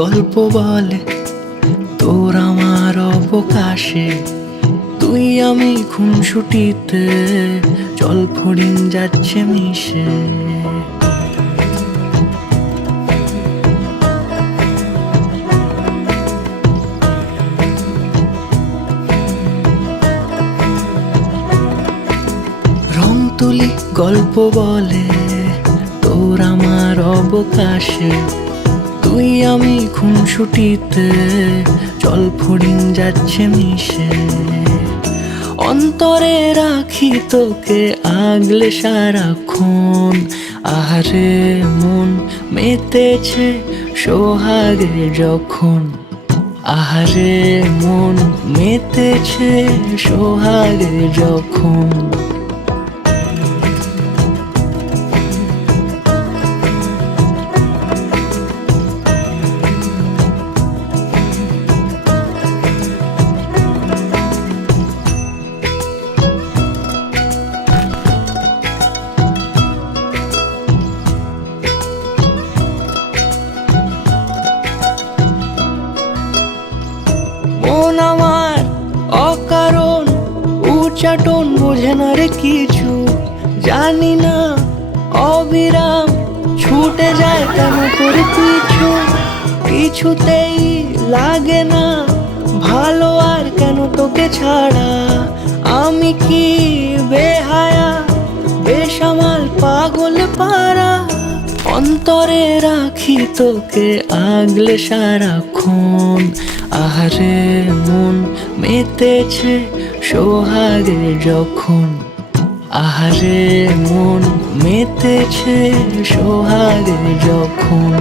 গল্প বলে তোর আমার অবকাশে, তুই আমি খুনসুটিতে জল ফড়িং যাচ্ছে মিশে। রং তুলি গল্প বলে তোর আমার অবকাশে, তুই আমি খুনসুটিতে জল ফড়িং যাচ্ছে মিশে। অন্তরে রাখি তোকে আগলে সারাক্ষণ, আহারে মন মেতেছে সোহাগে যখন, আহারে মন মেতেছে সোহাগে যখন। মন আমার অকারণ উচ্চাটন বোঝে না রে কিছু, জানি না অবিরাম ছুটে যায় কেন তোর পিছু। কিছুতেই লাগে না ভালো আর কেন তোকে ছাড়া, আমি কি বেহায়া বেসামাল পাগল পারা। অন্তরে রাখি তোকে আগলে সারাক্ষণ, আহারে মন মেতেছে সোহাগে যখন, আহারে মন মেতেছে সোহাগে যখন।